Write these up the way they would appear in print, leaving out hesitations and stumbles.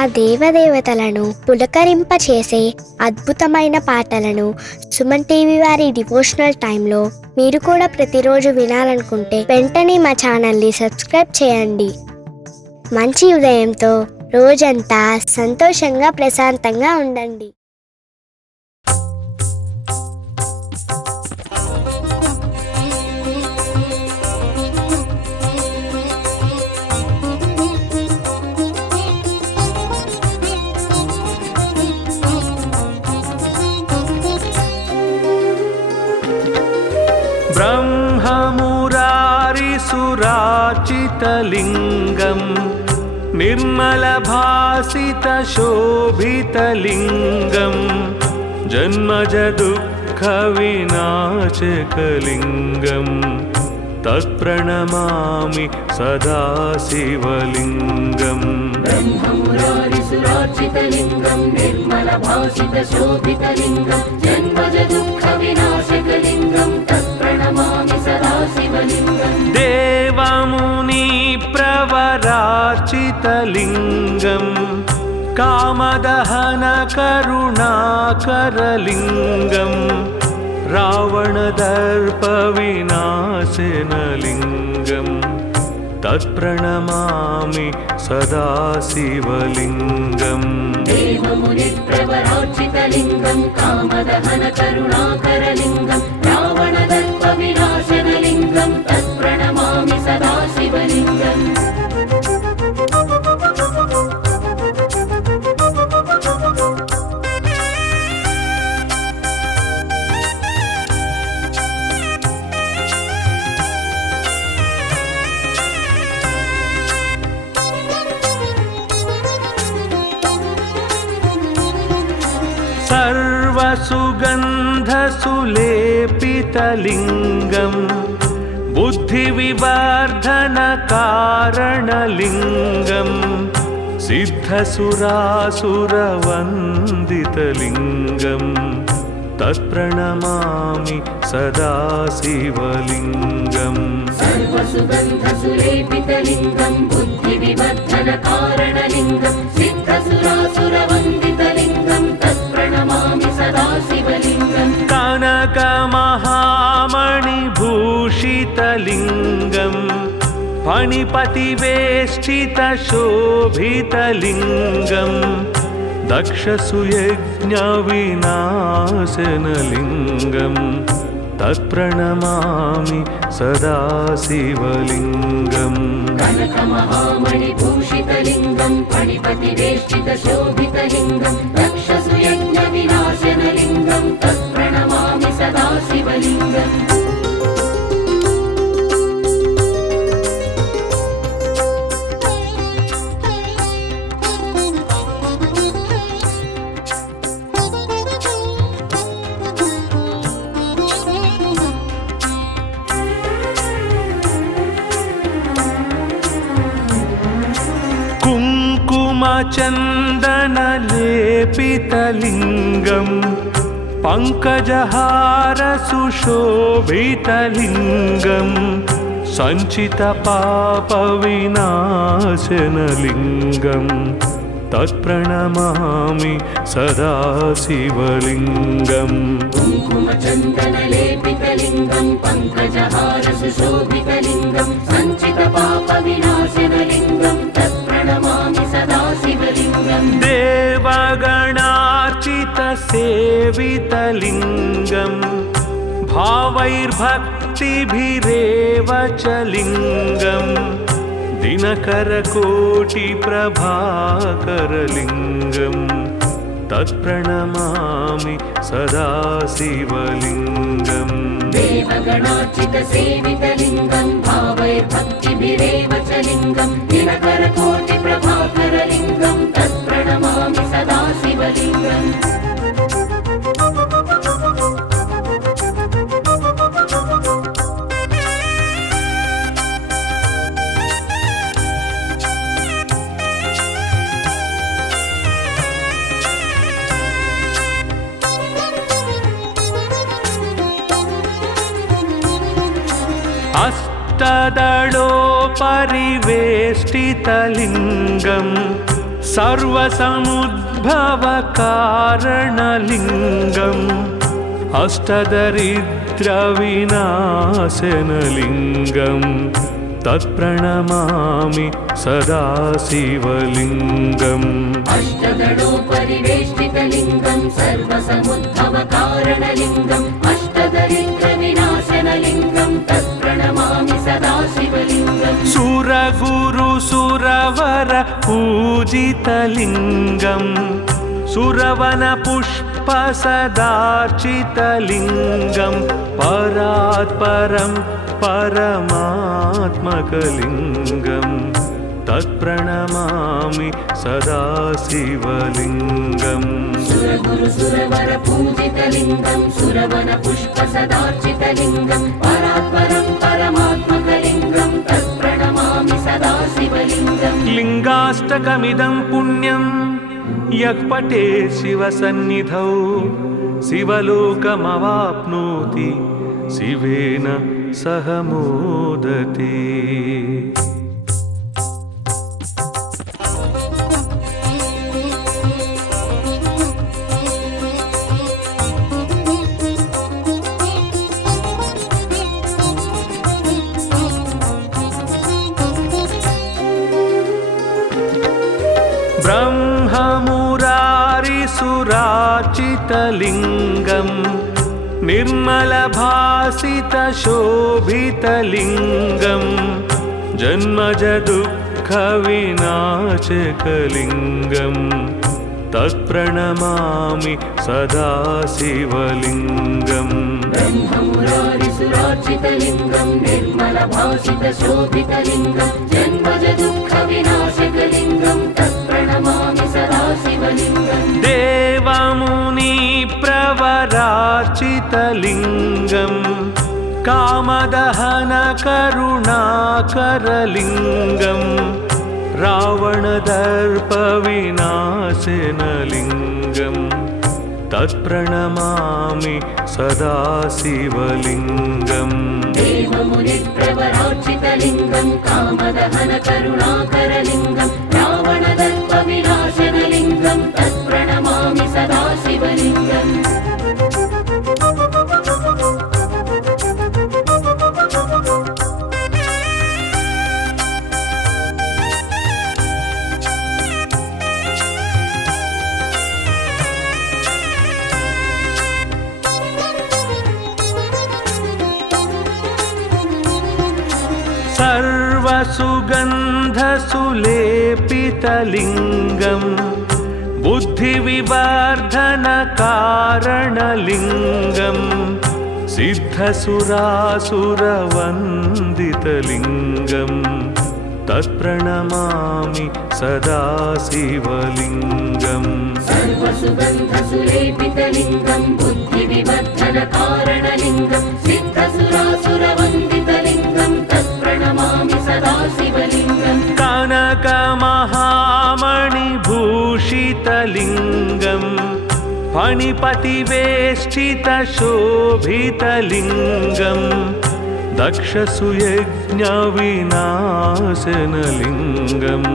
ఆ దేవదేవతలను పులకరింపచేసే అద్భుతమైన పాటలను సుమన్ టీవీ వారి డివోషనల్ టైంలో మీరు కూడా ప్రతిరోజు వినాలనుకుంటే వెంటనే మా ఛానల్ని సబ్స్క్రైబ్ చేయండి. మంచి ఉదయంతో రోజంతా సంతోషంగా ప్రశాంతంగా ఉండండి. ब्रह्ममुरारिसुराचितलिङ्गं निर्मलभासितशोभितलिङ्गं जन्मजदुःखविनाशकलिङ्गं तत्प्रणमामि सदा शिवलिङ्गम्. ब्रह्ममुरारिसुराचितलिङ्गं निर्मलभासितशोभितलिङ्गं जन्मजदुःखविनाशकलिङ्गं तत्प्रणमामि सदा शिवलिङ्गम्. देवमुनिप्रवराचितलिङ्गं कामदहनकरुणाकरलिङ्गं रावणदर्पविनाशनलिङ्गं तत्प्रणमामि सदा शिवलिङ्गम्. देवमुनिप्रवराचितलिङ्गं कामदहनकरुणाकरलिङ्गं रावणदर्पविनाशनलिङ्गं तत्प्रणमामि सदा शिवलिङ्गम्. सर्वसुगन्धसुलेपितलिङ्गं बुद्धिविवर्धनकारणलिङ्गं सिद्धसुरासुरवन्दितलिङ्गं तत्प्रणमामि सदा शिवलिङ्गम्. सर्वसुगन्धसुलेपितलिङ्गं बुद्धिविवर्धनकारणलिङ्गं सिद्धसुरासुरवन्दितलिङ्गं तत्प्रणमामि सदा शिवलिङ्गम्. कनकमहामणिभूषितलिङ्गं फणिपतिवेष्टितशोभितलिङ्गं दक्षसुयज्ञविनाशनलिङ्गं तत्प्रणमामि सदा शिवलिङ्गम्. कनकमहामणिभूषितलिङ्गं फणिपतिवेष्टितशोभितलिङ्गं दक्षसुयज्ञविनाशनलिङ्गं तत्प्रणमामि सदा शिवलिङ्गम्. कुङ्कुमचन्दनलेपितलिङ्गं पङ्कजहारसुशोभितलिङ्गं सञ्चितपापविनाशनलिङ्गं तत्प्रणमामि सदा शिवलिङ्गम्. कुङ्कुमचन्दनलेपितलिङ्गं पङ्कजहारसुशोभितलिङ्गं सञ्चितपापविनाशनलिङ्गं तत्प्रणमामि सदा शिवलिङ्गम्. देवगणार्चितसेवितलिङ्गं भावैर्भक्तिभिरेव च लिङ्गं दिनकरकोटिप्रभाकरलिङ्गं तत्प्रणमामि सदा शिवलिङ्गम्. देवगणार्चितसेवितलिङ्गं भावैर्भक्तिभिरेव च लिङ्गं दिनकरकोटिप्रभाकरलिङ्गं तत्प्रणमामि सदा शिवलिङ्गम्. अष्टदलोपरिवेष्टितलिङ्गं सर्वसमुद्भवकारणलिङ्गम् अष्टदरिद्रविनाशनलिङ्गम् तत्प्रणमामि सदा शिवलिङ्गम् अष्टदलोपरिवेष्टितलिङ्गं सर्वसमुद्भवकारणलिङ्गम् अष्टदरिद्रविनाशनलिङ्गं तत्प्रणमामि सदा शिवलिङ्गम् सुरगुरुसुरवर पूजितलिङ्गम् सुरवनपुष्पसदार्चितलिङ्गं परात्परं परमात्मकलिङ्गम् तत्प्रणमामि सदा शिवलिङ्गम् सुरगुरुसुरवर पूजितलिङ्गं सुरवनपुष्पसदार्चितलिङ्गं परात्परं परमात्मकलिङ्गं तत्प्रणमामि सदा शिवलिङ्गम् लिङ्गाष्टकमिदं पुण्यं यः पठेत् शिवसन्निधौ शिवलोकमवाप्नोति शिवेन सह मोदते। ब्रह्ममुरारिसुराचितलिङ्गम् निर्मलभासितशोभितलिङ्गम् जन्मजदुःखविनाशकलिङ्गम् तत्प्रणमामि सदा शिवलिङ्गम् ब्रह्ममुरारिसुरार्चितलिङ्गं निर्मलभासितशोभितलिङ्गं जन्मजदुःखविनाशकलिङ्गं तत्प्रणमामि सदा शिवलिङ्गम् देवमुनिप्रवरार्चितलिङ्गम् कामदहनकरुणाकरलिङ्गम् रावणदर्पविनाशनलिङ्गम् तत्प्रणमामि सदा शिवलिङ्गम् देवमुनिप्रवरार्चितलिङ्गं कामदहनकरुणाकरलिङ्गं रावणदर्पविनाशनलिङ्गं तत्प्रणमामि सदा शिवलिङ्गम् सर्वसुगन्धसुलेपितलिङ्गम् बुद्धिविवर्धनकारणलिङ्गम् सिद्धसुरासुरवन्दितलिङ्गम् तत्प्रणमामि सदा शिवलिङ्गम् सर्वसुगन्धसुलेपितलिङ्गं बुद्धिविवर्धनकारणलिङ्गं सिद्धसुरासुरवन्दितलिङ्गं तत्प्रणमामि सदा शिवलिङ्गम् कनकमहामणिभूषितलिङ्गम् फणिपतिवेष्टितशोभितलिङ्गम् दक्षसुयज्ञविनाशनलिङ्गम्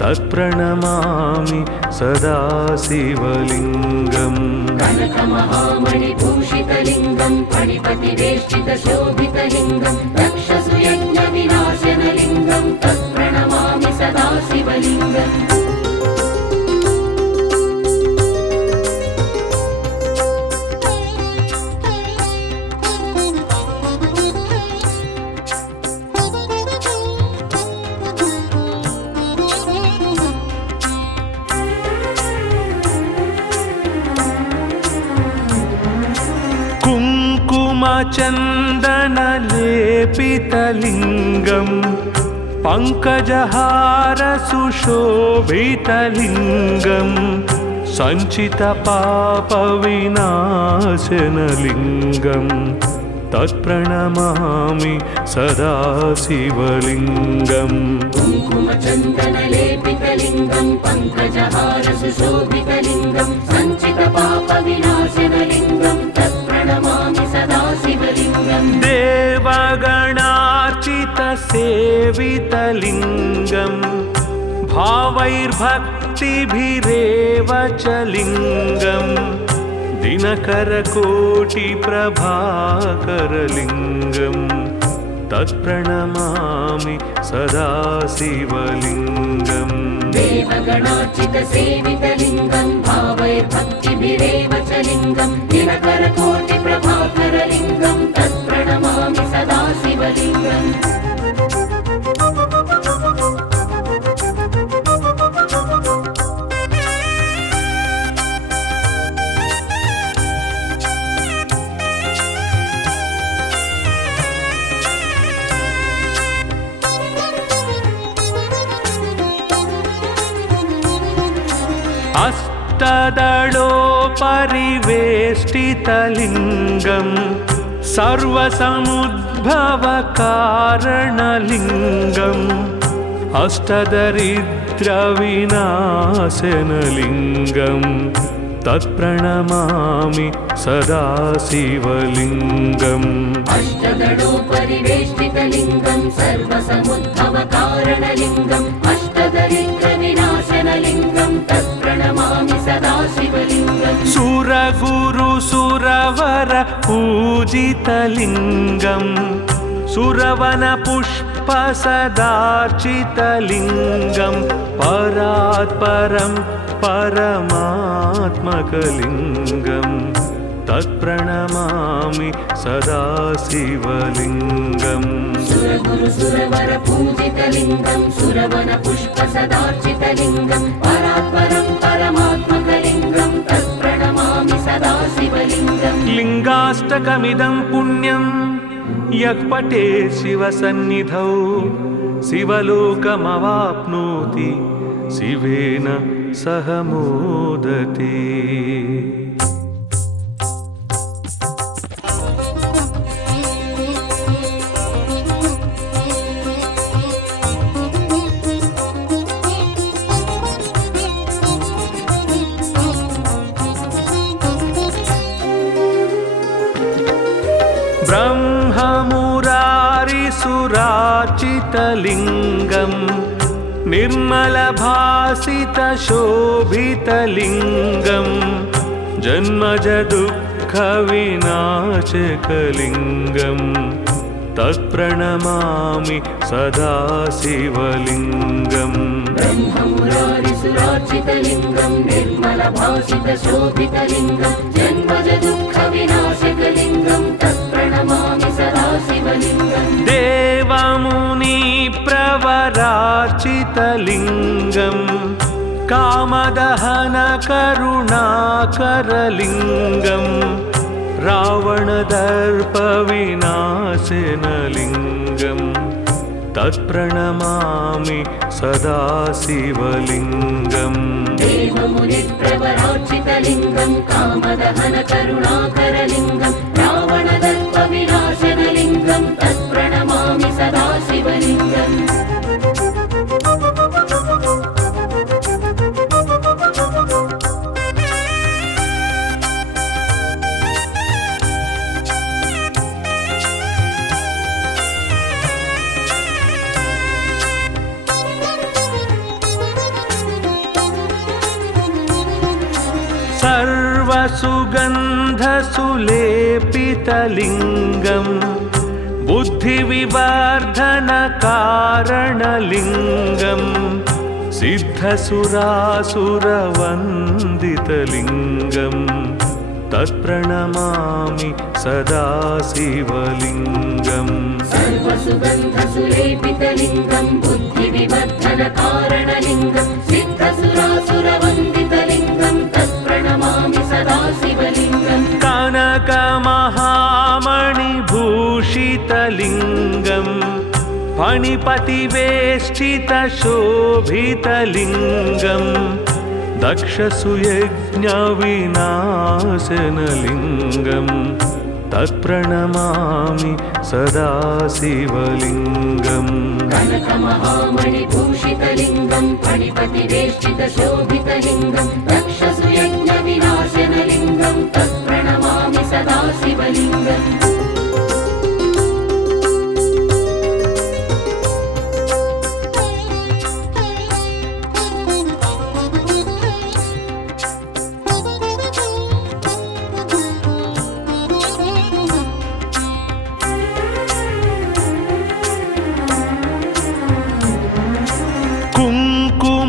तत्प्रणमामि सदा शिवलिङ्गम् कनकमहामणिभूषितलिङ्गं फणिपतिवेष्टितशोभितलिङ्गं दक्षसुयज्ञविनाशनलिङ्गं तत्प्रणमामि सदा शिवलिङ्गम् कुङ्कुमचन्दनलेपितलिङ्गम् पङ्कजहारसुशोभितलिङ्गम् सञ्चितपापविनाशनलिङ्गम् तत्प्रणमामि सदा शिवलिङ्गम् कुङ्कुमचन्दनलेपितलिङ्गं पङ्कजहारसुशोभितलिङ्गं सञ्चितपापविनाशनलिङ्गं तत्प्रणमामि सदा शिवलिङ्गम् देवगणार्चितसेवितलिङ्गम् भावैर्भक्ति भक्तिभिरेव च लिङ्गं दिनकरकोटिप्रभाकरलिङ्गं तत्प्रणमामि सदा शिवलिङ्गम् देवगणार्चितसेवितलिङ्गं भावैर्भक्तिभिरेव च लिङ्गं दिनकरकोटिप्रभाकरलिङ्गं तत्प्रणमामि सदा शिवलिङ्गम् अष्टदलोपरिवेष्टितलिङ्गं सर्वसमुद्भवकारणलिङ्गम् अष्टदरिद्रविनाशनलिङ्गं तत्प्रणमामि सदा शिवलिङ्गम् अष्टदलोपरिवेष्टितलिङ्गं सर्वसमुद्भवकारणलिङ्गम् अष्टदरिद्रविनाशनलिङ्गं तत्प्रणमामि सदा शिवलिङ्गम् सुरगुरुसुरवर पूजितलिङ्गं सुरवनपुष्पसदार्चितलिङ्गं परात्परं परमात्मकलिङ्गं तत्प्रणमामि सदा शिवलिङ्गम् सुरगुरुसुरवर पूजितलिङ्गं सुरवनपुष्पसदार्चितलिङ्गं परात्परं परमात्मकलिङ्गं तत्प्रणमामि सदा शिवलिङ्गम् लिङ्गाष्टकमिदं पुण्यं यः पठेत् शिवसन्निधौ शिवलोकमवाप्नोति शिवेन सह मोदते। ब्रह्ममुरारिसुरार्चितलिङ्गं निर्मलभासितशोभितलिङ्गं जन्मजदुःखविनाशकलिङ्गं तत्प्रणमामि सदा शिवलिङ्गम् ब्रह्ममुरारिसुरार्चितलिङ्गं निर्मलभासितशोभितलिङ्गं जन्मजदुःखविनाशकलिङ्गं तत्प्रणमामि सदा शिवलिङ्गम् देवमुनिप्रवरार्चितलिङ्गं कामदहनकरुणाकरलिङ्गं रावणदर्पविनाशनलिङ्गं तत्प्रणमामि सदा शिवलिङ्गम् देवमुनिप्रवरार्चितलिङ्गं कामदहनकरुणाकरलिङ्गं रावणदर्पविनाशनलिङ्गं तत्प्रणमामि सदा शिवलिङ्गम् सर्वसुगन्धसुलेपितलिङ्गं बुद्धिविवर्धनकारणलिङ्गं सिद्धसुरासुरवन्दितलिङ्गं तत्प्रणमामि सदा शिवलिङ्गम् सर्वसुगन्धसुलेपितलिङ्गं बुद्धिविवर्धनकारणलिङ्गं सिद्धसुरासुरवन्दितलिङ्गं तत्प्रणमामि सदा शिवलिङ्गम् कनकमहामणिभूषितलिङ्गं फणिपतिवेष्टितशोभितलिङ्गं दक्षसुयज्ञविनाशनलिङ्गं तत्प्रणमामि सदा शिवलिङ्गम् कनकमहामणिभूषितलिङ्गं फणिपतिवेष्टितशोभितलिङ्गं दक्षसुयज्ञविनाशनलिङ्गं तत्प्रणमामि सदा शिवलिङ्गम्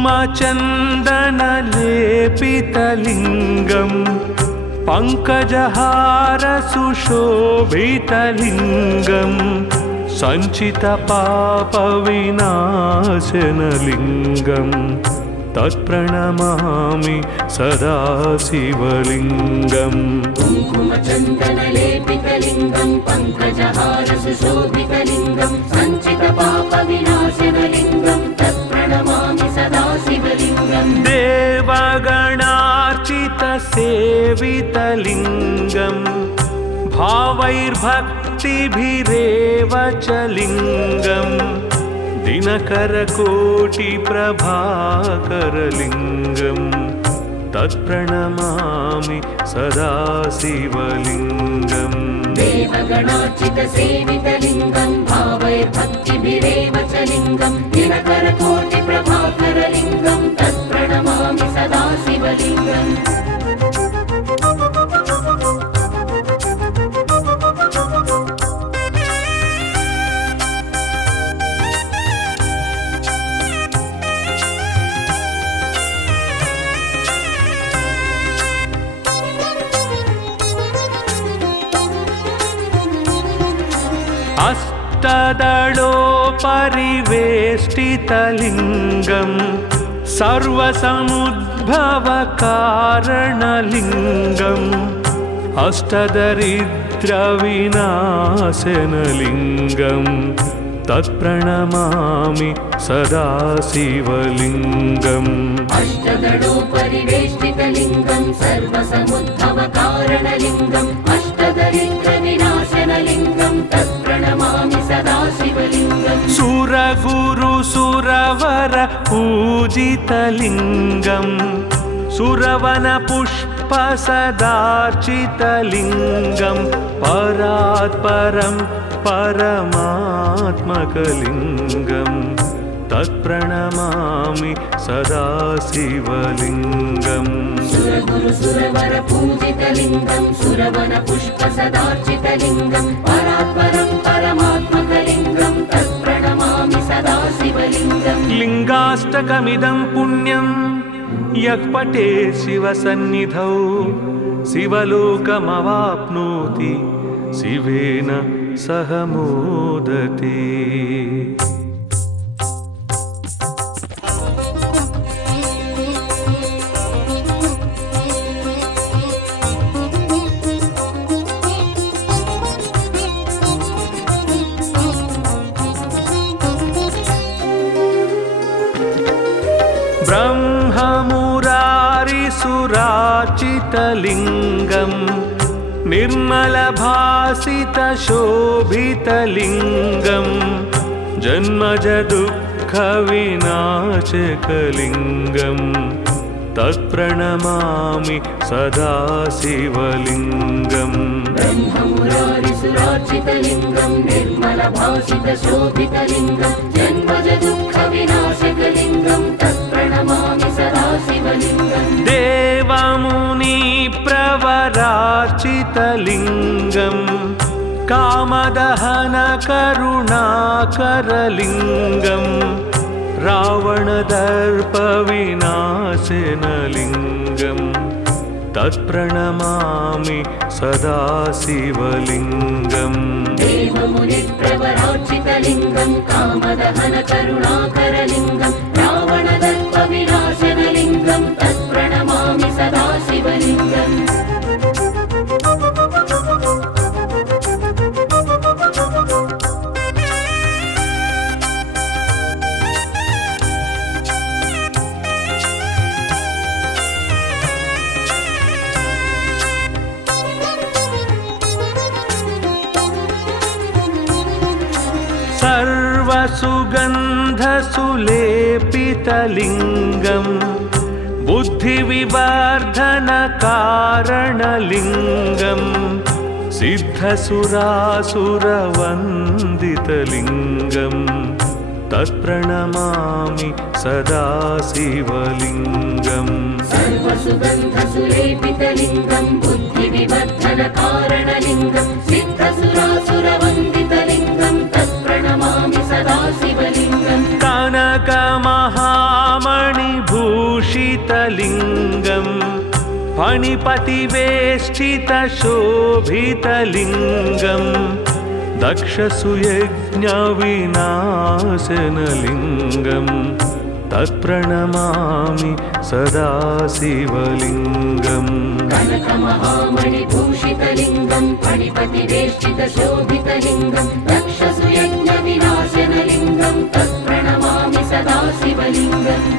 कुङ्कुमचन्दनलेपितलिङ्गं पङ्कजहारसुशोभितलिङ्गं सञ्चितपापविनाशनलिङ्गं तत्प्रणमामि सदा शिवलिङ्गम् कुङ्कुमचन्दनलेपितलिङ्गं पङ्कजहारसुशोभितलिङ्गं सञ्चितपापविनाशनलिङ्गं तत्प्रणमामि सदा शिवलिङ्गम् देवगणार्चितसेवितलिङ्गं भावैर्भक्तिभिरेव च लिङ्गं दिनकरकोटिप्रभाकरलिङ्गं तत्प्रणमामि सदा शिवलिङ्गम् देवगणार्चितसेवितलिङ्गं भावैर्भक्तिभिरेव च लिङ्गं दिनकरकोटिप्रभाकरलिङ्गं तत्प्रणमामि सदा शिवलिङ्गम् अष्टदलोपरिवेष्टितलिङ्गं सर्वसमुद्भवकारणलिङ्गम् अष्टदरिद्रविनाशनलिङ्गं तत्प्रणमामि सदा शिवलिङ्गम् अष्टदलोपरिवेष्टितलिङ्गं सर्वसमुद्भवकारणलिङ्गम् अष्टदरिद्रविनाशनलिङ्गं तत्प्रणमामि सदा शिवलिङ्गम् सुरगुरुसुरवर पूजितलिङ्गं सुरवनपुष्पसदार्चितलिङ्गं परात्परं परमात्मकलिङ्गं तत्प्रणमामि सदा शिवलिङ्गम् सुरगुरुसुरवर पूजितलिङ्गं सुरवनपुष्पसदार्चितलिङ्गं परात्परं परमात्मकलिङ्गं तत्प्रणमामि सदा शिवलिङ्गम् लिङ्गाष्टकमिदं पुण्यं यः पठेत् शिवसन्निधौ शिवलोकमवाप्नोति शिवेन सह मोदते। ब्रह्ममुरारिसुराचितलिङ्गं निर्मलभासितशोभितलिङ्गं जन्मजदुःखविनाशकलिङ्गं तत्प्रणमामि सदा शिवलिङ्गम् ब्रह्ममुरारिसुरार्चितलिङ्गं निर्मलभासितशोभितलिङ्गं जन्मजदुःखविनाशकलिङ्गं तत्प्रणमामि सदा शिवलिङ्गम् देवमुनिप्रवरार्चितलिङ्गं कामदहनकरुणाकरलिङ्गं रावणदर्पविनाशनलिङ्गं तत्प्रणमामि सदा शिवलिङ्गम् देवमुनिप्रवरार्चितलिङ्गं कामदहनकरुणाकरलिङ्गं रावणदर्पविनाशनलिङ्गं तत्प्रणमामि सदा शिवलिङ्गम् सर्वसुगन्धसुलेपितलिङ्गं बुद्धिविवर्धनकारणलिङ्गं सिद्धसुरासुरवन्दितलिङ्गं तत्प्रणमामि सदा शिवलिङ्गम् सर्वसुगन्धसुलेपितलिङ्गं बुद्धिविवर्धनकारणलिङ्गं सिद्धसुरासुरवन्दितलिङ्गं तत्प्रणमामि सदा शिवलिङ्गम् कनकमहामणि भूषितलिङ्गं फणिपतिवेष्टितशोभितलिङ्गं दक्षसुयज्ञविनाशनलिङ्गं तत्प्रणमामि सदा शिवलिङ्गम् कनकमहामणिभूषितलिङ्गं फणिपतिवेष्टितशोभितलिङ्गं दक्षसुयज्ञविनाशनलिङ्गं तत्प्रणमामि सदा शिवलिङ्गम्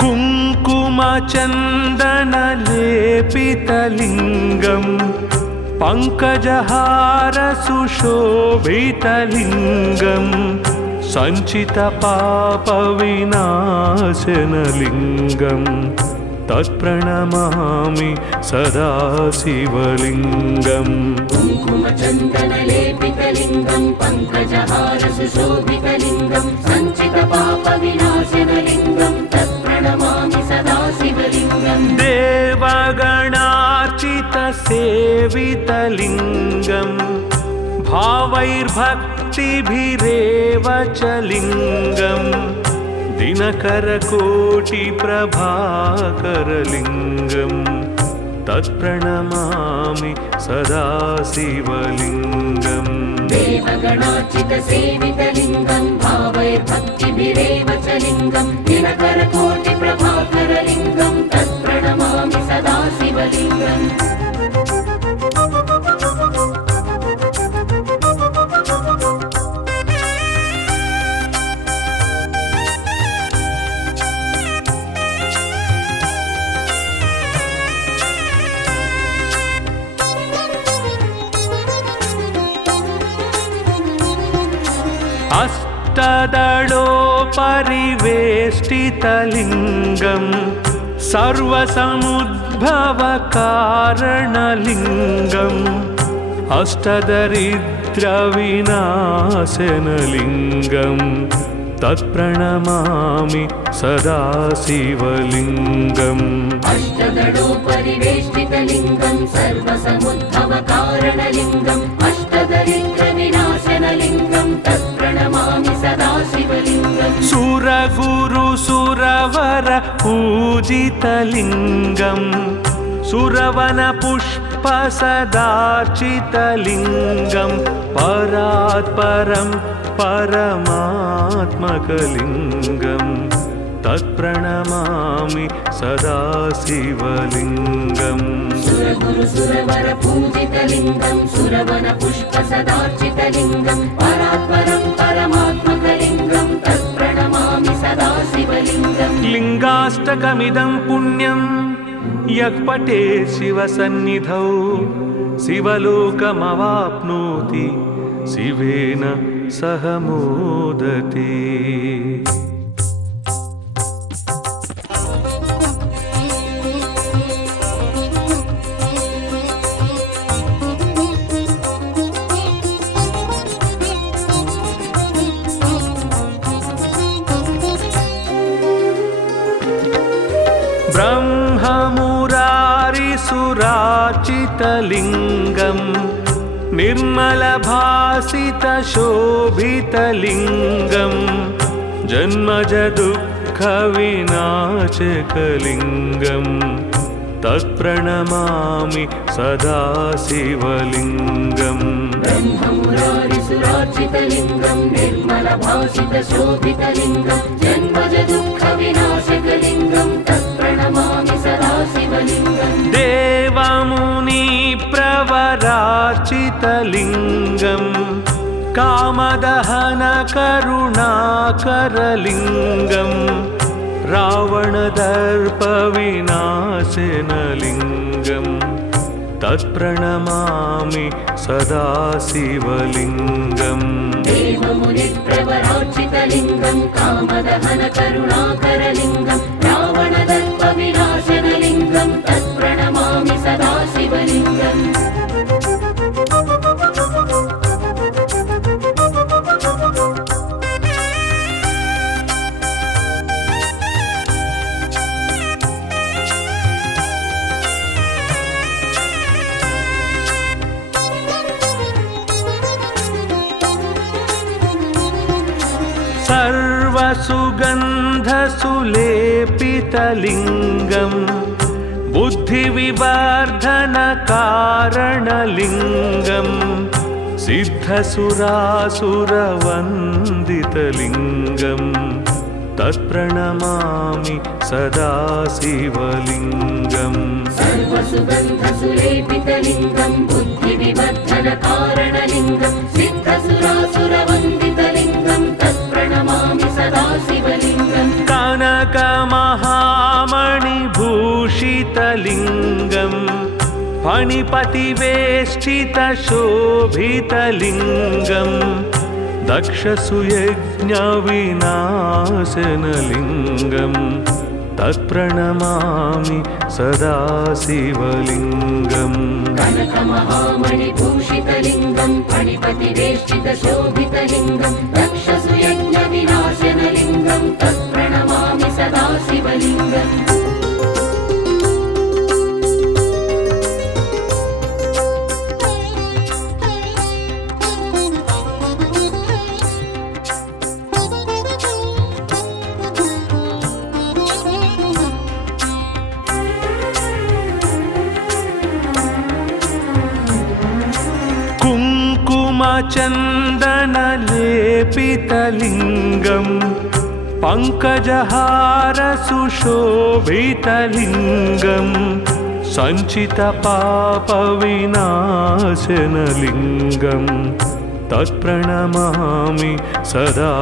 कुङ्कुमचन्दनलेपितलिङ्गं पङ्कजहारसुशोभितलिङ्गं सञ्चितपापविनाशनलिङ्गं तत्प्रणमामि सदा शिवलिङ्गम् कुङ्कुमचन्दनलेपितलिङ्गं पङ्कजहारसुशोभितलिङ्गं सञ्चितपापविनाशनलिङ्गं तत्प्रणमामि सदा शिवलिङ्गम् देवगणार्चितसेवितलिङ्गं भावैर्भक्तिभिरेव च लिङ्गं दिनकरकोटिप्रभाकरलिङ्गं तत्प्रणमामि सदा शिवलिङ्गम् देवगणार्चितसेवितलिङ्गं भावैर्भक्तिभिरेव च लिङ्गं दिनकरकोटिप्रभाकरलिङ्गं तत्प्रणमामि सदा शिवलिङ्गम् अष्टदलोपरिवेष्टितलिङ्गं सर्वसमुद्भवकारणलिङ्गम् अष्टदरिद्रविनाशनलिङ्गं तत्प्रणमामि सदा शिवलिङ्गम् अष्टदलोपरिवेष्टितलिङ्गं सर्वसमुद्भवकारणलिङ्गम् अष्टदरिद्रविनाशनलिङ्गं तत्प्रणमामि सदा शिवलिङ्गम् सुरगुरुसुरवर पूजितलिङ्गं सुरवनपुष्पसदार्चितलिङ्गं परात्परं परमात्मकलिङ्गं तत्प्रणमामि सदा शिवलिङ्गम् सुरगुरुसुरवर पूजितलिङ्गं सुरवनपुष्पसदार्चितलिङ्गं परात्परं परमात्मकलिङ्गं तत्प्रणमामि सदा शिवलिङ्गम् लिङ्गाष्टकमिदं पुण्यं यः पठेत् शिवसन्निधौ शिवलोकमवाप्नोति शिवेन सह मोदते। ब्रह्ममुरारिसुरार्चितलिङ्गं निर्मलभासितशोभितलिङ्गं जन्मजदुःखविनाशकलिङ्गं तत्प्रणमामि सदा शिवलिङ्गम् ब्रह्ममुरारिसुरार्चितलिङ्गं निर्मलभासितशोभितलिङ्गं जन्मजदुःखविनाशकलिङ्गं तत्प्रणमामि सदा शिवलिङ्गम् देवमुनिप्रवरार्चितलिङ्गं कामदहनकरुणाकरलिङ्गं रावणदर्पविनाशनलिङ्गं तत्प्रणमामि सदा शिवलिङ्गम् देवमुनिप्रवरार्चितलिङ्गं कामदहनकरुणाकरलिङ्गं रावणदर्पविनाशनलिङ्गं तत्प्रणमामि सदा शिवलिङ्गम् सर्वसुगन्धसुलेपितलिङ्गं बुद्धिविवर्धनकारणलिङ्गं सिद्धसुरासुरवन्दितलिङ्गं तत्प्रणमामि सदा शिवलिङ्गम् सर्वसुगन्धसुलेपितलिङ्गं बुद्धिविवर्धनकारणलिङ्गं सिद्धसुरासुरवन्दितलिङ्गं तत्प्रणमामि सदा शिवलिङ्गम् कनकमहामणिभूषितलिङ्गं फणिपतिवेष्टितशोभितलिङ्गं दक्षसुयज्ञविनाशनलिङ्गं तत्प्रणमामि सदा शिवलिङ्गम् कनकमहामणिभूषितलिङ्गं फणिपतिवेष्टितशोभितलिङ्गं दक्षसुयज्ञविनाशनलिङ्गं तत्प्रणमामि सदा शिवलिङ्गम् कुङ्कुमचन्दनलेपितलिङ्गं पङ्कजहारसुशोभितलिङ्गं सञ्चितपापविनाशनलिङ्गं तत्प्रणमामि सदा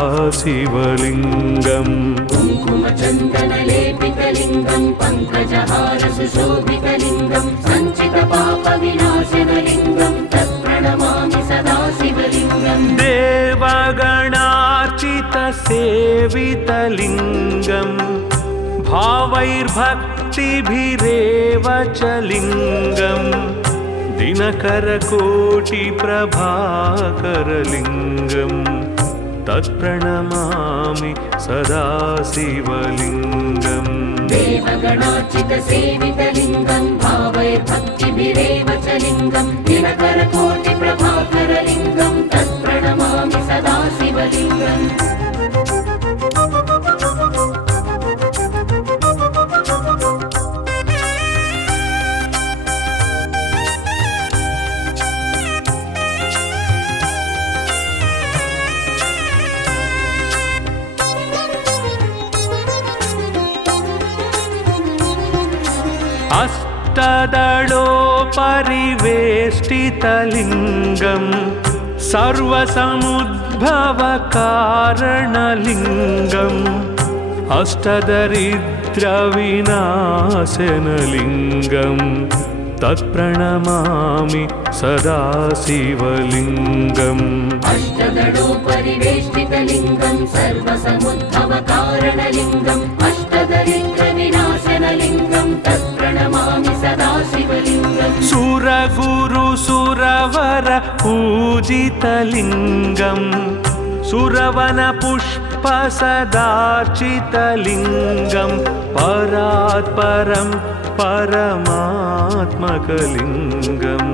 शिवलिङ्गम् कुङ्कुमचन्दनलेपितलिङ्गं पङ्कजहारसुशोभितलिङ्गं सञ्चितपापविनाशनलिङ्गं तत्प्रणमामि सदा शिवलिङ्गम् देवगणार्चितसेवितलिङ्गं भावैर्भक्तिभिरेव च लिङ्गं दिनकरकोटिप्रभाकरलिङ्गं तत्प्रणमामि सदा शिवलिङ्गम् देवगणार्चितसेवितलिङ्गं भावैर्भक्तिभिरेव च लिङ्गं दिनकरकोटिप्रभाकरलिङ्गं तत्प्रणमामि सदा शिवलिङ्गम् अष्टदलोपरिवेष्टितलिङ्गं सर्वसमुद्भवकारणलिङ्गम् अष्टदरिद्रविनाशनलिङ्गं तत्प्रणमामि सदा शिवलिङ्गम् अष्टदलोपरिवेष्टितलिङ्गं सर्वसमुद्भवकारणलिङ्गम् अष्टदरिद्रविनाशनलिङ्गं तत्प्रणमामि सदा शिवलिङ्गम् सुरगुरुसुरवर पूजितलिङ्गं सुरवनपुष्पसदार्चितलिङ्गं परात्परं परमात्मकलिङ्गं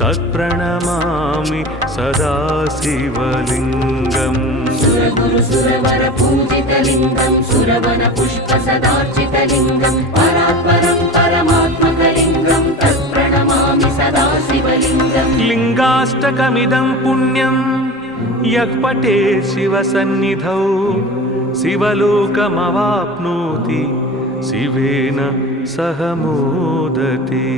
तत्प्रणमामि सदा शिवलिङ्गम् सुरगुरुसुरवरपूजितलिङ्गं सुरवनपुष्पसदार्चितलिङ्गं परात्परं परमात्मकलिङ्गं तत्प्रणमामि सदा शिवलिङ्गम् लिङ्गाष्टकमिदं पुण्यं यः पठेत् शिवसन्निधौ शिवलोकमवाप्नोति शिवेन सह मोदते।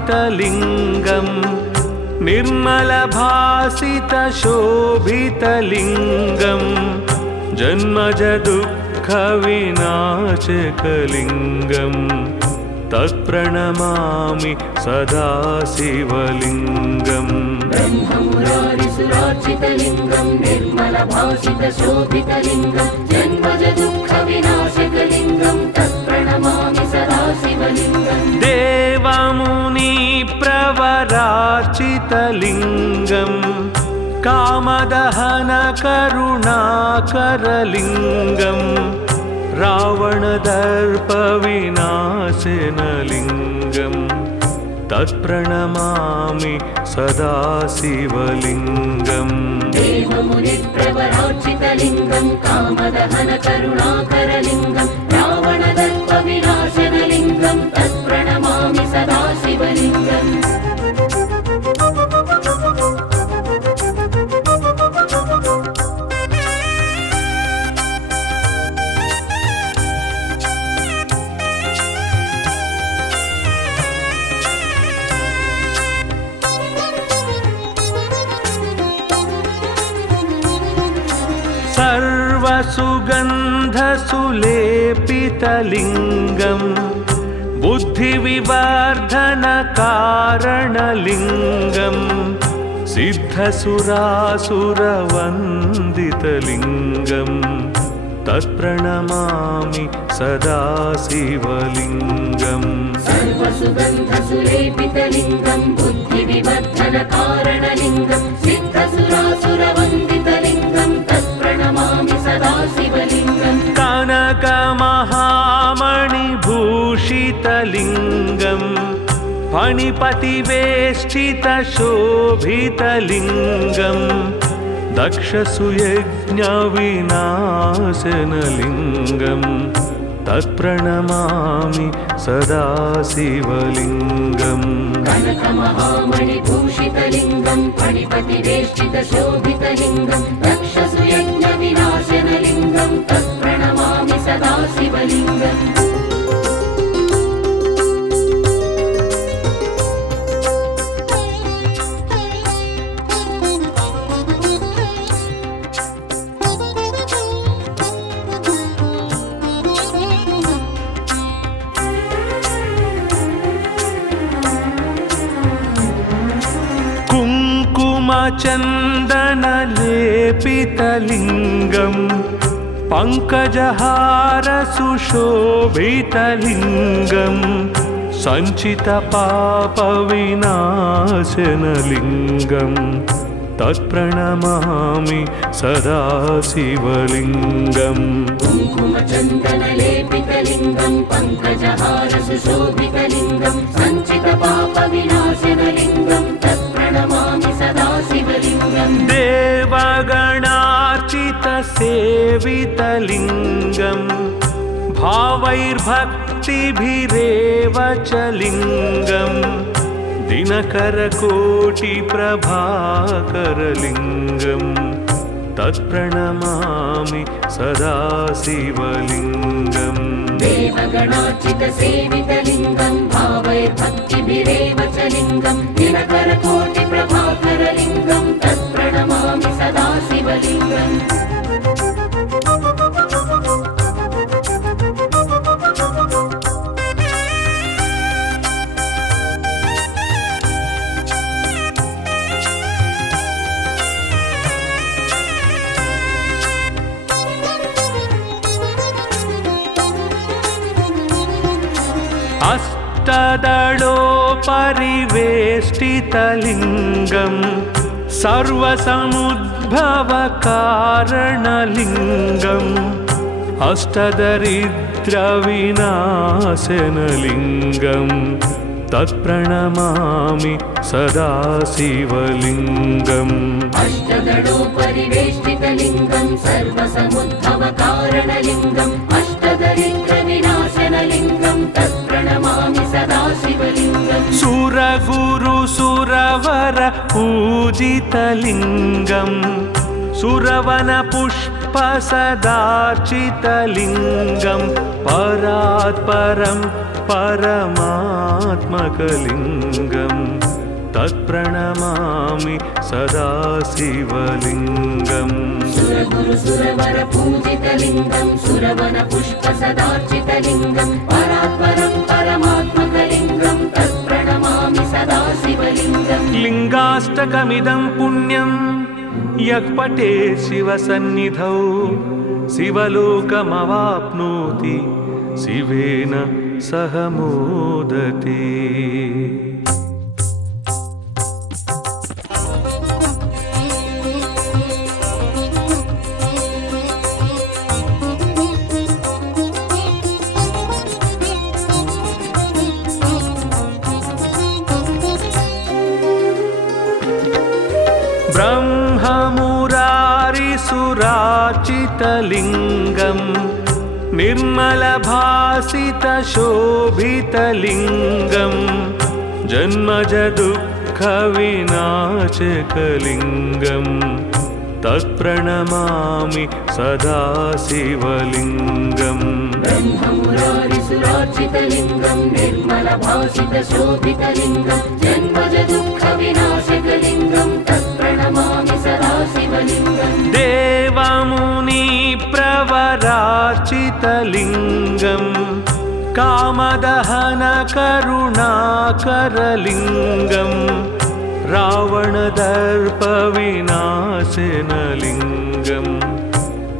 ब्रह्ममुरारिसुराचितलिङ्गं निर्मलभासितशोभितलिङ्गं जन्मजदुःखविनाशकलिङ्गं तत्प्रणमामि सदा शिवलिङ्गम् ब्रह्ममुरारिसुराचितलिङ्गं निर्मलभासितशोभितलिङ्गं जन्मजदुःखविनाशकलिङ्गं तत्प्रणमामि सदा शिवलिङ्गम् देवमुनि प्रवरार्चितलिङ्गं कामदहनकरुणाकरलिङ्गं रावणदर्पविनाशनलिङ्गं तत्प्रणमामि सदा शिवलिङ्गम् देवमुनिप्रवरार्चितलिङ्गं कामदहनकरुणाकरलिङ्गं रावणदर्पविनाशनलिङ्गं तत्प्रणमामि सदा शिवलिङ्गम् सर्वसुगन्धसुलेपितलिङ्गं बुद्धिविवर्धनकारणलिङ्गं सिद्धसुरासुरवन्दितलिङ्गं तत्प्रणमामि सदा शिवलिङ्गम् सर्वसुगन्धसुलेपितलिङ्गं बुद्धिविवर्धनकारणलिङ्गं सिद्धसुरासुरवन्दितलिङ्गं तत्प्रणमामि सदा शिवलिङ्गम् कनकमहामणिभूषितलिङ्गं फणिपतिवेष्टितशोभितलिङ्गं दक्षसुयज्ञविनाशनलिङ्गं तत्प्रणमामि सदा शिवलिङ्गम् कनकमहामणिभूषितलिङ्गं फणिपतिवेष्टितशोभितलिङ्गं दक्षसुयज्ञविनाशनलिङ्गं तत्प्रणमामि सदा शिवलिङ्गम् कुङ्कुमचन्दनलेपितलिङ्गं पङ्कजहारसुशोभितलिङ्गं सञ्चितपापविनाशनलिङ्गं तत्प्रणमामि सदा शिवलिङ्गम् कुङ्कुमचन्दनलेपितलिङ्गं पङ्कजहारसुशोभितलिङ्गं सञ्चितपापविनाशनलिङ्गं तत्प्रणमामि सदा शिवलिङ्गम् देवगणार्चितसेवितलिङ्गं भावैर्भक्तिभिरेव च लिङ्गं दिनकरकोटिप्रभाकरलिङ्गं तत्प्रणमामि सदा शिवलिङ्गम् देवगणार्चितसेवितलिङ्गं भावैर्भक्तिभिरेव च लिङ्गं दिनकरकोटिप्रभाकरलिङ्गं तत्प्रणमामि सदा शिवलिङ्गम् अष्टदलोपरिवेष्टितलिङ्गं सर्वसमुद्भवकारणलिङ्गम् अष्टदरिद्रविनाशनलिङ्गं तत्प्रणमामि सदा शिवलिङ्गम् अष्टदलोपरिवेष्टितलिङ्गं सर्वसमुद्भवकारणलिङ्गम् अष्टदरिद्रविनाशनलिङ्गं तत्प्रणमामि सदा शिवलिङ्गम् सुरगुरुसुरवर पूजितलिङ्गं सुरवनपुष्पसदार्चितलिङ्गं परात्परं परमात्मकलिङ्गं तत्प्रणमामि सदा शिवलिङ्गम् सुरगुरुसुरवर पूजितलिङ्गं सुरवनपुष्पसदार्चितलिङ्गं परात्परं परमात्मकलिङ्गं तत्प्रणमामि सदा शिवलिङ्गम् लिङ्गाष्टकमिदं पुण्यं यः पठे शिवसन्निधौ शिवलोकमवाप्नोति शिवेन सह मोदते। भासितलिङ्गम् निर्मलभासितशोभितलिङ्गम् जन्मज दुःखविनाशकलिङ्गम् तत्प्रणमामि सदा शिवलिङ्गम् ब्रह्ममुरारिसुरार्चितलिङ्गं निर्मलभासितशोभितलिङ्गं जन्मज दुःखविनाशकलिङ्गं तत्प्रणमामि सदा शिवलिङ्गम् देवमुनिप्रवरार्चितलिङ्गम् कामदहनकरुणाकरलिङ्गम् रावणदर्पविनाशनलिङ्गम्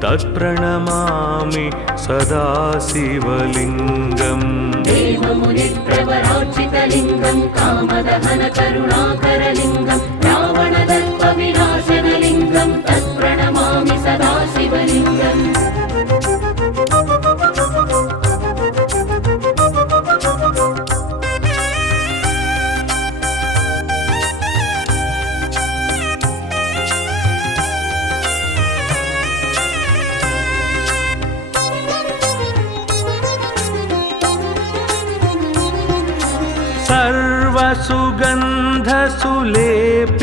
तत्प्रणमामि सदा शिवलिङ्गम् देवमुनिप्रवरार्चितलिङ्गं कामदहनकरुणाकरलिङ्गं रावणदर्पविनाशनलिङ्गं तत्प्रणमामि सदा शिवलिङ्गम्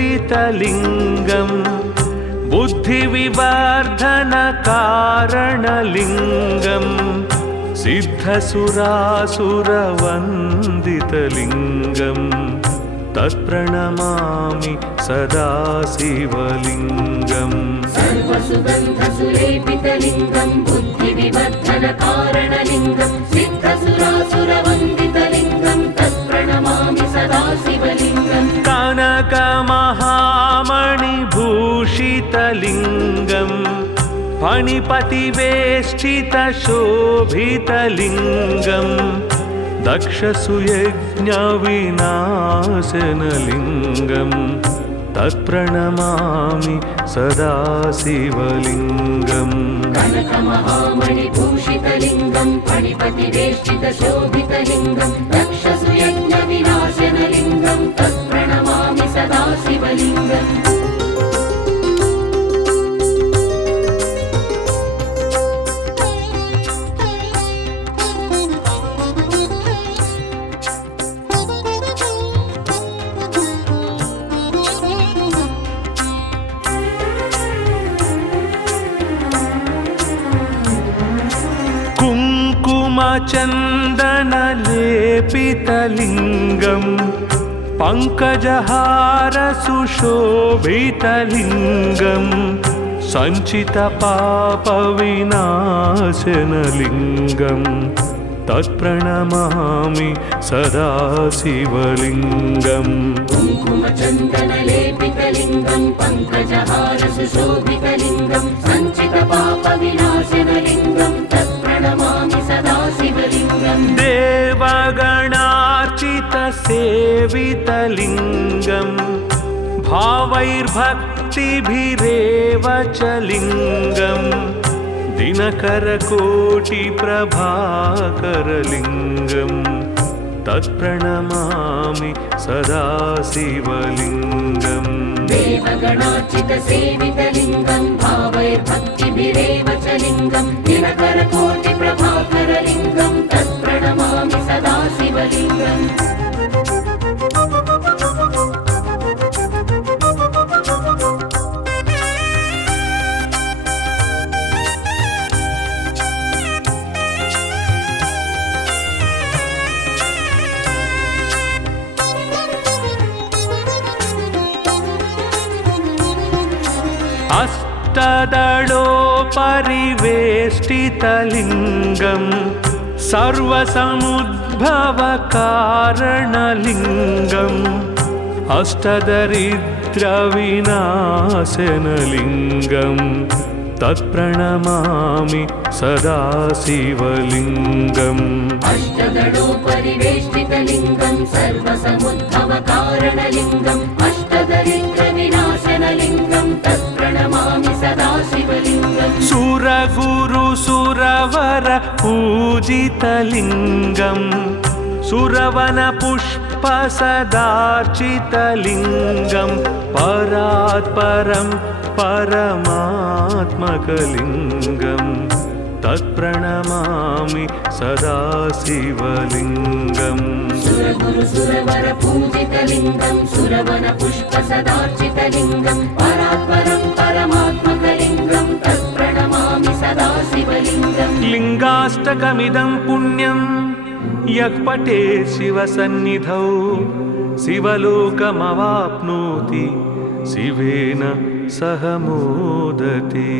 सर्वसुगन्धसुलेपितलिङ्गम् बुद्धिविवर्धनकारणलिङ्गम् सिद्धसुरासुरवन्दितलिङ्गम् तत्प्रणमामि सदा शिवलिङ्गम् सर्वसुगन्धसुलेपितलिङ्गं बुद्धिविवर्धनकारणलिङ्गं सिद्धसुरासुरवन्दितलिङ्गं तत्प्रणमामि सदा शिवलिङ्गम् कनकमहामणिभूषितलिङ्गम् फणिपतिवेष्टितशोभितलिङ्गम् दक्षसुयज्ञविनाशनलिङ्गम् तत्प्रणमामि सदा शिवलिङ्गम् कनकमहामणिभूषितलिङ्गं फणिपतिवेष्टितशोभितलिङ्गं दक्षसुयज्ञविनाशनलिङ्गं तत्प्रणमामि सदा शिवलिङ्गम् कुङ्कुमचन्दनलेपितलिङ्गम् पङ्कजहारसुशोभितलिङ्गम् सञ्चितपापविनाशनलिङ्गम् तत्प्रणमामि सदा शिवलिङ्गम् कुङ्कुमचन्दनलेपितलिङ्गं पङ्कजहारसुशोभितलिङ्गं सञ्चितपापविनाशनलिङ्गं तत्प्रणमामि सदा शिवलिङ्गम् देवगणार्चितसेवितलिङ्गम् भावैर्भक्तिभिरेव च लिङ्गम् दिनकरकोटिप्रभाकरलिङ्गम् तत्प्रणमामि सदा शिवलिङ्गम् देवगणार्चितसेवितलिङ्गं भावैर्भक्तिभिरेव च लिङ्गं दिनकरकोटिप्रभाकरलिङ्गं तत्प्रणमामि सदा शिवलिङ्गम् अष्टदलोपरिवेष्टितलिङ्गम् सर्वसमुद्भवकारणलिङ्गम् अष्टदरिद्रविनाशनलिङ्गम् तत्प्रणमामि सदा शिवलिङ्गम् अष्टदलोपरिवेष्टितलिङ्गं सर्वसमुद्भवकारणलिङ्गम् अष्टदरिद्रविनाशनलिङ्गं तत्प्रणमामि सदा शिवलिङ्गम् सुरगुरुसुरवर पूजितलिङ्गम् सुरवनपुष्पसदार्चितलिङ्गम् परात् परं परमात्मकलिङ्गं तत्प्रणमामि सदा शिवलिङ्गम् सुरगुरुसुरवर पूजितलिङ्गं सुरवन पुष्प सदार्चितलिङ्गं परात्परं परमात्मकलिङ्गं तत्प्रणमामि सदा शिवलिङ्गम् लिङ्गाष्टकमिदं पुण्यं यः पठेत् शिवसन्निधौ शिवलोकमवाप्नोति शिवेन सह मोदते।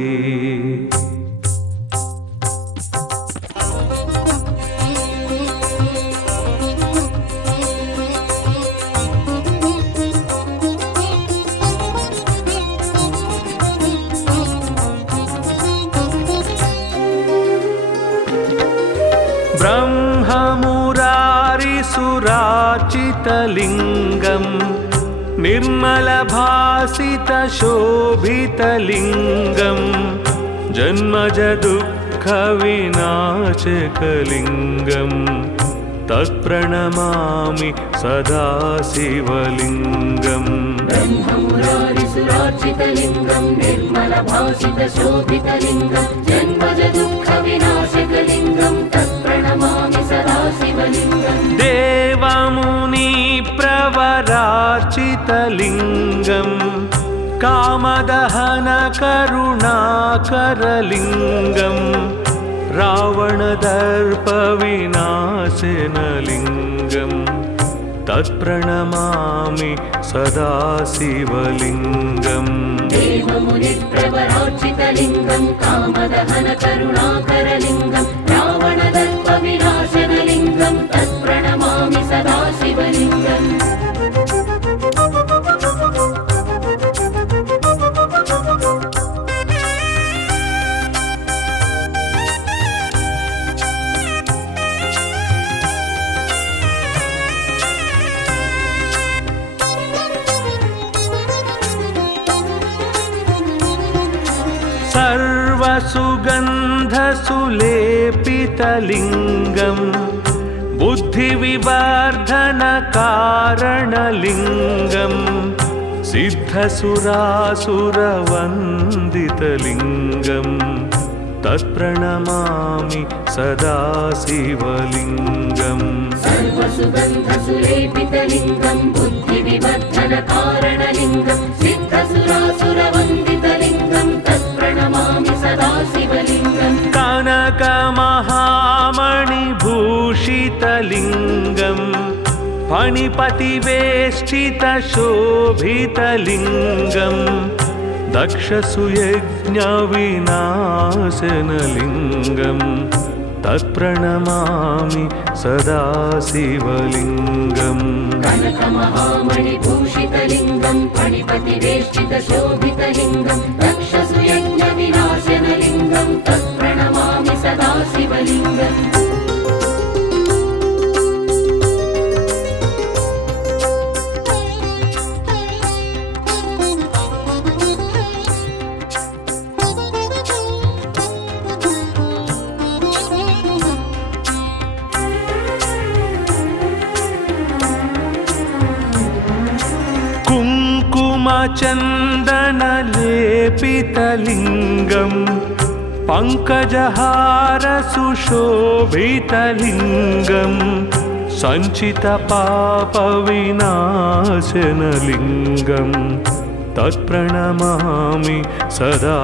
ब्रह्ममुरारिसुरार्चितलिङ्गं निर्मलभासितशोभितलिङ्गं जन्मजदुःखविनाशकलिङ्गं तत्प्रणमामि सदा शिवलिङ्गम् ब्रह्ममुरारिसुरार्चितलिङ्गं निर्मलभासितशोभितलिङ्गं जन्मजदुःखविनाशकलिङ्गं तत्प्रणमामि सदा शिवलिङ्गम् देवमुनिप्रवरार्चितलिङ्गं कामदहनकरुणाकरलिङ्गं रावणदर्पविनाशनलिङ्गं तत्प्रणमामि सदा शिवलिङ्गम् देवमुनिप्रवरार्चितलिङ्गं कामदहनकरुणाकरलिङ्गं रावणदर्पविनाशनलिङ्गं तत्प्रणमामि सदा शिवलिङ्गम् सर्वसुगन्धसुलेपितलिङ्गं बुद्धिविवर्धनकारणलिङ्गं सिद्धसुरासुरवन्दितलिङ्गं तत्प्रणमामि सदा शिवलिङ्गम् सर्वसुगन्धसुलेपितलिङ्गं बुद्धिविवर्धनकारणलिङ्गं सिद्धसुरासुरवन्दितलिङ्गं तत्प्रणमामि सदा शिवलिङ्गम् कनकमहामणिभूषितलिङ्गं फणिपतिवेष्टितशोभितलिङ्गं दक्षसुयज्ञविनाशनलिङ्गं तत्प्रणमामि सदा शिवलिङ्गम् कनकमहामणिभूषितलिङ्गं फणिपतिवेष्टितशोभितलिङ्गं दक्षसुयज्ञविनाशनलिङ्गं तत्प्रणमामि सदा शिवलिङ्गम् कुङ्कुमचन्दनलेपितलिङ्गं पङ्कजहारसुशोभितलिङ्गं सञ्चितपापविनाशनलिङ्गं तत्प्रणमामि सदा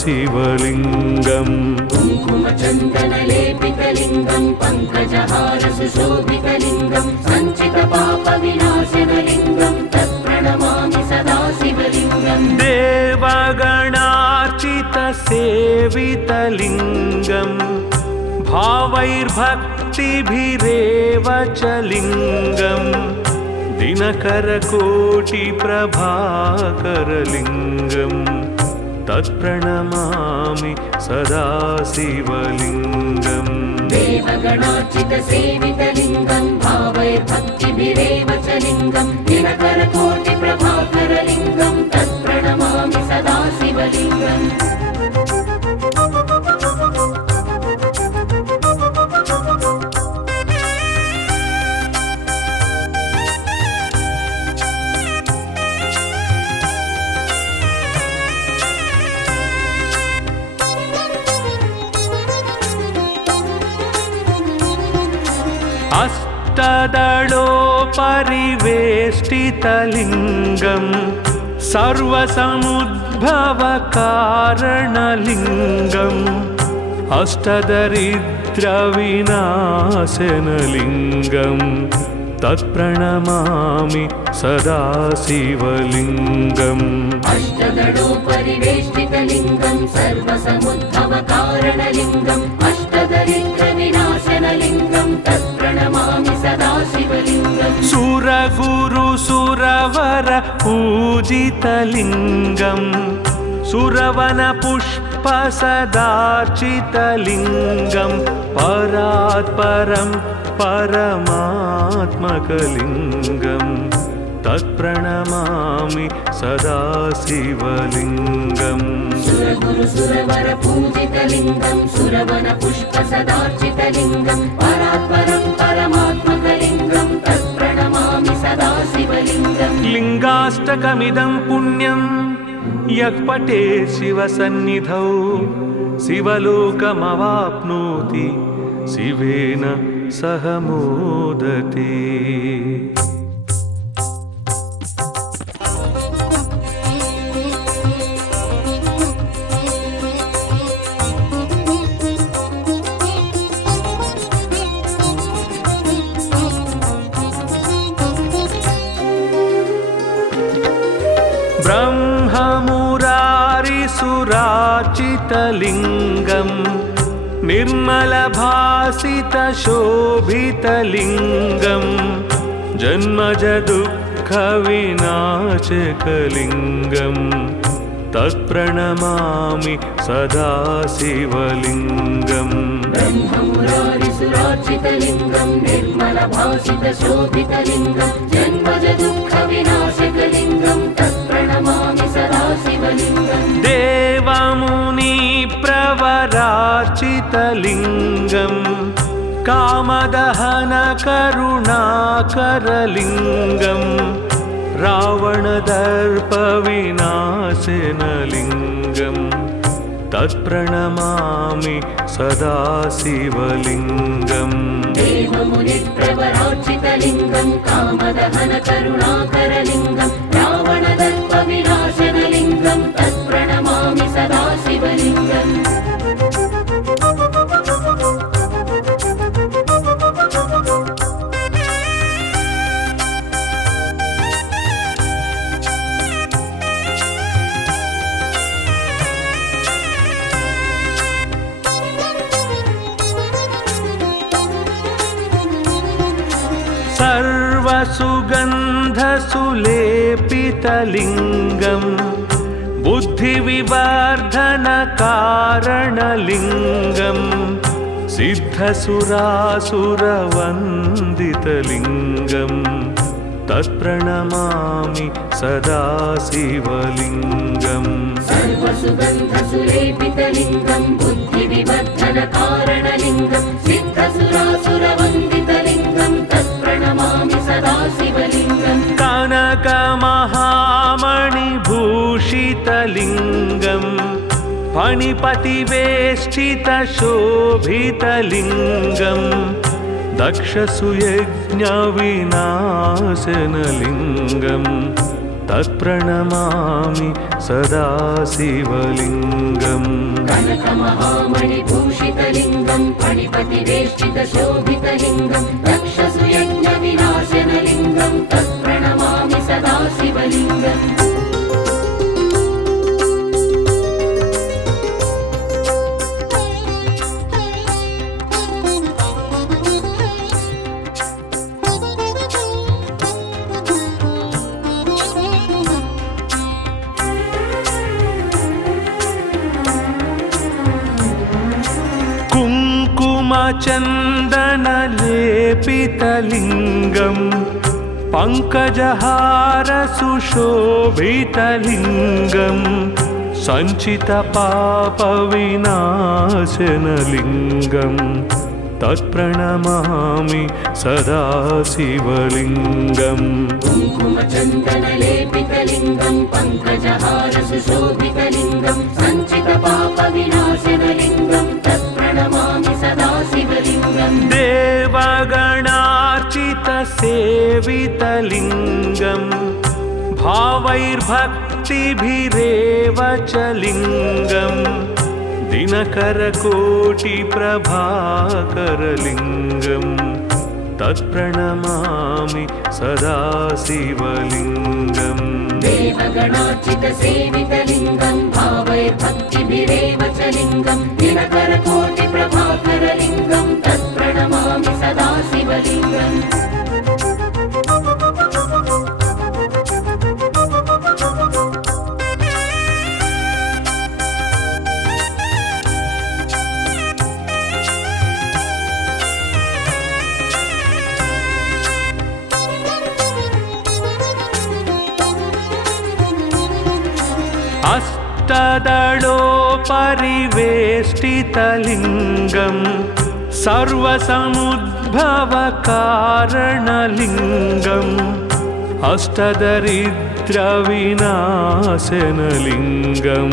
शिवलिङ्गम् कुङ्कुमचन्दनलेपितलिङ्गं पङ्कजहारसुशोभितलिङ्गं सञ्चितपापविनाशनलिङ्गं तत्प्रणमामि सदा शिवलिङ्गम् देवगणार्चितसेवितलिङ्गं भावैर्भक्तिभिरेव च लिङ्गं दिनकरकोटिप्रभाकरलिङ्गं तत्प्रणमामि सदा शिवलिङ्गम् देवगणार्चितसेवितलिङ्गं भावैर्भक्तिभिरेव च लिङ्गं दिनकरकोटिप्रभाकरलिङ्गं तत्प्रणमामि सदा शिवलिङ्गम् अष्टदलोपरिवेष्टितलिङ्गं सर्वसमुद्भवकारणलिङ्गम् अष्टदरिद्रविनाशनलिङ्गं तत्प्रणमामि सदा शिवलिङ्गम् अष्टदलोपरिवेष्टितलिङ्गं सर्वसमुद्भवकारणलिङ्गम् अष्टदरिद्रविनाशनलिङ्गं तत्प्रणमामि सदा शिवलिङ्गम् सुरगुरुसुरवर पूजितलिङ्गं सुरवनपुष्पसदार्चितलिङ्गं परात्परं परमात्मकलिङ्गं तत्प्रणमामि सदा शिवलिङ्गम् सुरगुरुसुरवर पूजितलिङ्गं सुरवनपुष्पसदार्चितलिङ्गं परात्परं परमात्मकलिङ्गं तत्प्रणमामि सदा शिवलिङ्गम् लिङ्गाष्टकमिदं पुण्यं यः पठेत् शिवसन्निधौ शिवलोकमवाप्नोति शिवेन सह मोदते। ब्रह्ममुरारिसुरार्चितलिङ्गं निर्मलभासितशोभितलिङ्गं जन्मजदुःखविनाशकलिङ्गं तत्प्रणमामि सदा शिवलिङ्गम् ब्रह्ममुरारिसुरार्चितलिङ्गं निर्मलभासितशोभितलिङ्गं जन्मजदुःखविनाशकलिङ्गं तत्प्रणमामि सदा शिवलिङ्गम् देवमुनिप्रवरार्चितलिङ्गं कामदहनकरुणाकरलिङ्गं रावणदर्पविनाशनलिङ्गं तत्प्रणमामि सदा शिवलिङ्गम् देवमुनिप्रवरार्चितलिङ्गं कामदहनकरुणाकरलिङ्गं रावणदर्पविनाशनलिङ्गं तत्प्रणमामि सदा शिवलिङ्गम् सर्वसुगन्धसुलेपितलिङ्गं बुद्धिविवर्धनकारणलिङ्गं सिद्धसुरासुरवन्दितलिङ्गं तत्प्रणमामि सदा शिवलिङ्गम् सर्वसुगन्धसुलेपितलिङ्गं बुद्धिविवर्धनकारणलिङ्गं सिद्धसुरासुरवन्दितलिङ्गं तत्प्रणमामि सदा शिवलिङ्गम् कनकमहामणिभूषितलिङ्गं फणिपतिवेष्टितशोभितलिङ्गं दक्षसुयज्ञविनाशनलिङ्गं तत्प्रणमामि सदा शिवलिङ्गम् कनकमहामणिभूषितलिङ्गं फणिपतिवेष्टितशोभितलिङ्गं दक्षसुयज्ञविनाशनलिङ्गं तत्प्रणमामि सदा शिवलिङ्गम् कुङ्कुमचन्दनलेपितलिङ्गं पङ्कजहारसुशोभितलिङ्गं सञ्चितपापविनाशनलिङ्गं तत्प्रणमामि सदा शिवलिङ्गम् कुङ्कुमचन्दनलेपितलिङ्गं पङ्कजहारसुशोभितलिङ्गं सञ्चितपापविनाशनलिङ्गं तत्प्रणमामि सदा शिवलिङ्गम् देवगणार्चित सेवितलिङ्गं भावैर्भक्तिभिरेव च लिङ्गं दिनकरकोटिप्रभाकरलिङ्गं तत्प्रणमामि सदा शिवलिङ्गम् देवगणार्चितसेवितलिङ्गं भावैर्भक्तिभिरेव च लिङ्गं दिनकरकोटिप्रभाकरलिङ्गं तत्प्रणमामि सदा शिवलिङ्गम् अष्टदलोपरिवेष्टितलिङ्गं सर्वसमुद्भवकारणलिङ्गम् अष्टदरिद्रविनाशनलिङ्गं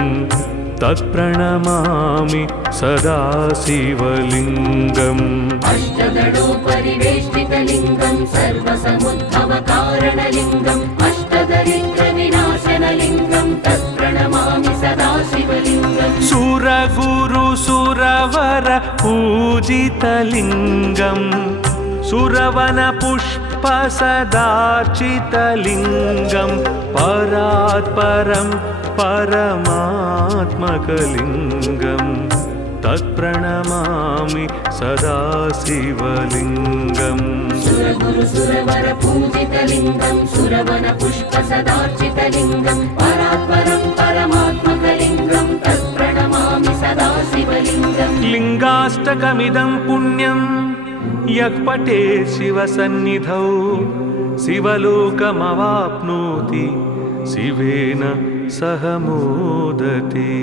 तत्प्रणमामि सदा शिवलिङ्गम् अष्टदलोपरिवेष्टितलिङ्गं सर्वसमुद्भवकारणलिङ्गम् अष्टदरिद्रविनाशनलिङ्गं तत्प्रणमामि सदा शिवलिङ्गम् सुरगुरुसुरवर पूजितलिङ्गं सुरवनपुष्पसदार्चितलिङ्गं परात्परं परमात्मकलिङ्गं तत्प्रणमामि सदा शिवलिङ्गम् सुरगुरुसुरवरपूजितलिङ्गं सुरवनपुष्पसदार्चितलिङ्गं परात्परं परमात्मकलिङ्गं तत्प्रणमामि सदा शिवलिङ्गम् लिङ्गाष्टकमिदं पुण्यं यः पठेत् शिवसन्निधौ शिवलोकमवाप्नोति शिवेन सह मोदते।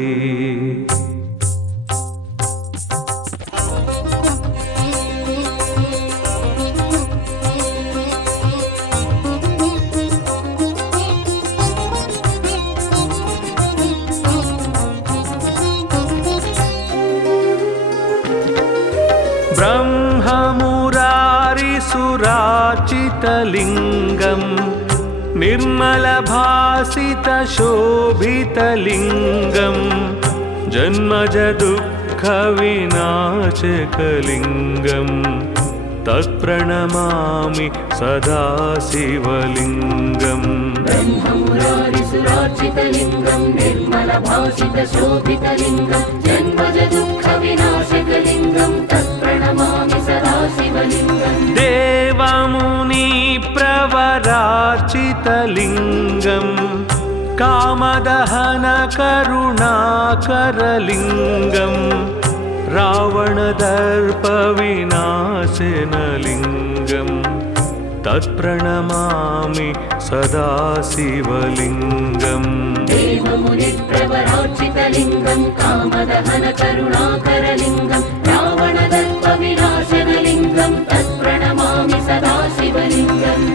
ब्रह्ममुरारिसुरार्चितलिङ्गं निर्मलभासितशोभितलिङ्गं जन्मजदुःखविनाशकलिङ्गं तत्प्रणमामि सदा शिवलिङ्गम् ब्रह्ममुरारिसुरार्चितलिङ्गं निर्मलभासितशोभितलिङ्गं जन्मजदुःखविनाशकलिङ्गं तत्प्रणमामि सदा शिवलिङ्गम् देवमुनिप्रवरार्चितलिङ्गं कामदहनकरुणाकरलिङ्गं रावणदर्पविनाशनलिङ्गं तत्प्रणमामि सदा शिवलिङ्गम् देवमुनिप्रवरार्चितलिङ्गं कामदहनकरुणाकरलिङ्गं रावणदर्पविनाशनलिङ्गं तत्प्रणमामि सदा शिवलिङ्गम्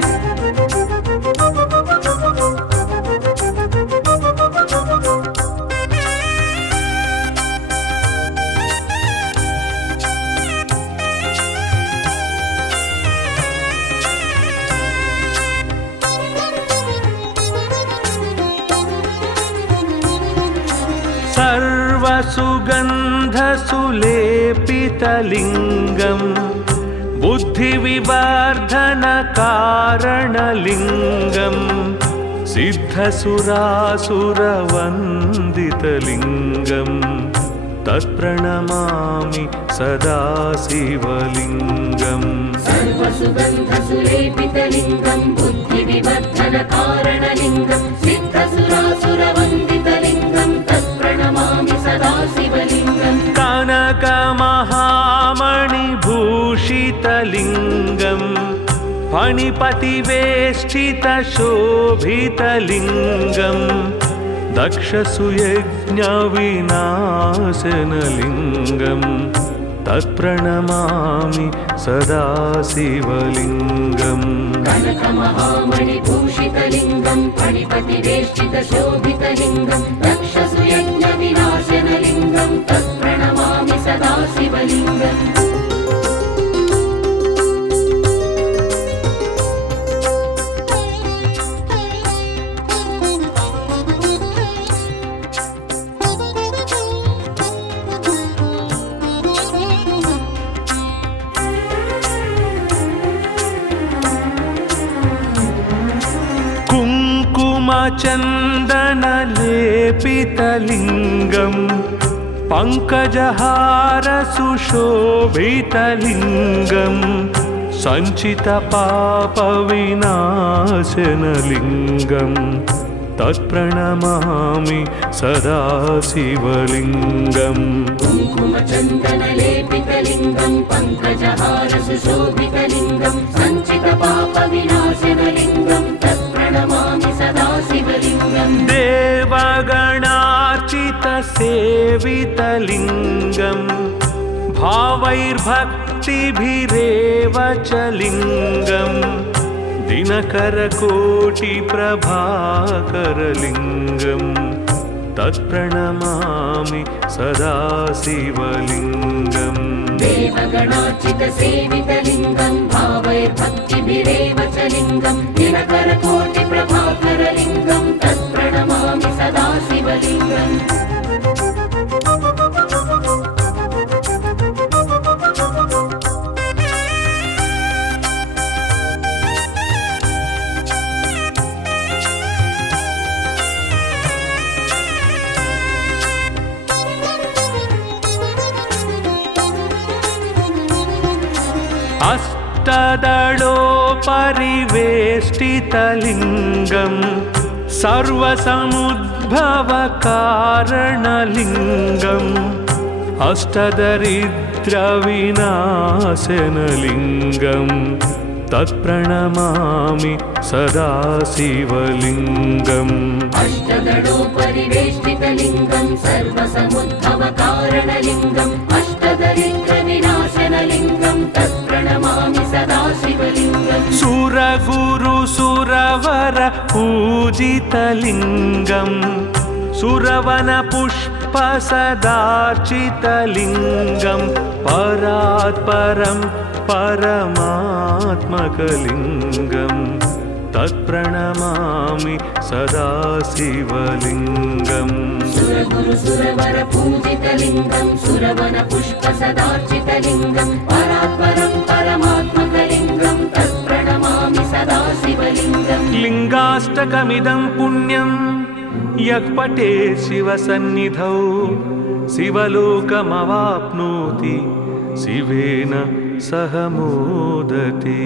सर्वसुगन्धसुलेपितलिङ्गं बुद्धिविवर्धनकारणलिङ्गं सिद्धसुरासुरवन्दितलिङ्गं तत्प्रणमामि सदा शिवलिङ्गम् सर्वसुगन्धसुलेपितलिङ्गं बुद्धिविवर्धनकारणलिङ्गं सिद्धसुरासुरवन्दितलिङ्गं तत्प्रणमामि सदा शिवलिङ्गम् कनकमहामणिभूषितलिङ्गं फणिपतिवेष्टितशोभितलिङ्गं दक्षसुयज्ञविनाशनलिङ्गं तत्प्रणमामि सदा शिवलिङ्गम् कनकमहामणिभूषितलिङ्गं फणिपतिवेष्टितशोभितलिङ्गं दक्षसुयज्ञविनाशनलिङ्गं तत्प्रणमामि सदा शिवलिङ्गम् कुङ्कुमचन्दनलेपितलिङ्गं पङ्कजहारसुशोभितलिङ्गं सञ्चितपापविनाशनलिङ्गं तत्प्रणमामि सदा शिवलिङ्गम् कुङ्कुमचन्दनलेपितलिङ्गं पङ्कजहारसुशोभितलिङ्गं सञ्चितपापविनाशनलिङ्गं तत्प्रणमामि सदा शिवलिङ्गम् देवगणार्चितसेवितलिङ्गं भावैर्भक्तिभिरेव च लिङ्गं दिनकरकोटिप्रभाकरलिङ्गं तत्प्रणमामि सदा शिवलिङ्गम् देवगणार्चितसेवितलिङ्गं भावैर्भक्तिभिरेव च लिङ्गं दिनकरकोटिप्रभाकरलिङ्गं तत्प्रणमामि सदा शिवलिङ्गम् अष्टदलोपरिवेष्टितलिङ्गं सर्वसमुद्भवकारणलिङ्गम् अष्टदरिद्रविनाशनलिङ्गं तत्प्रणमामि सदा शिवलिङ्गम् अष्टदलोपरिवेष्टितलिङ्गं सर्वसमुद्भवकारणलिङ्गम् अष्टदरिद्रविनाशनलिङ्गं तत्प्रणमामि सदा शिवलिङ्गम् सुरगुरुसुरवर पूजितलिङ्गं सुरवनपुष्पसदार्चितलिङ्गं परात्परं परमात्मकलिङ्गं तत्प्रणमामि सदा शिवलिङ्गम् सुरगुरुसुरवर पूजितलिङ्गं सुरवनपुष्पसदार्चितलिङ्गं परात्परं परमात्मकलिङ्गं तत्प्रणमामि सदा शिवलिङ्गम् लिङ्गाष्टकमिदं पुण्यं यः पठेत् शिवसन्निधौ शिवलोकमवाप्नोति शिवेन सह मोदते।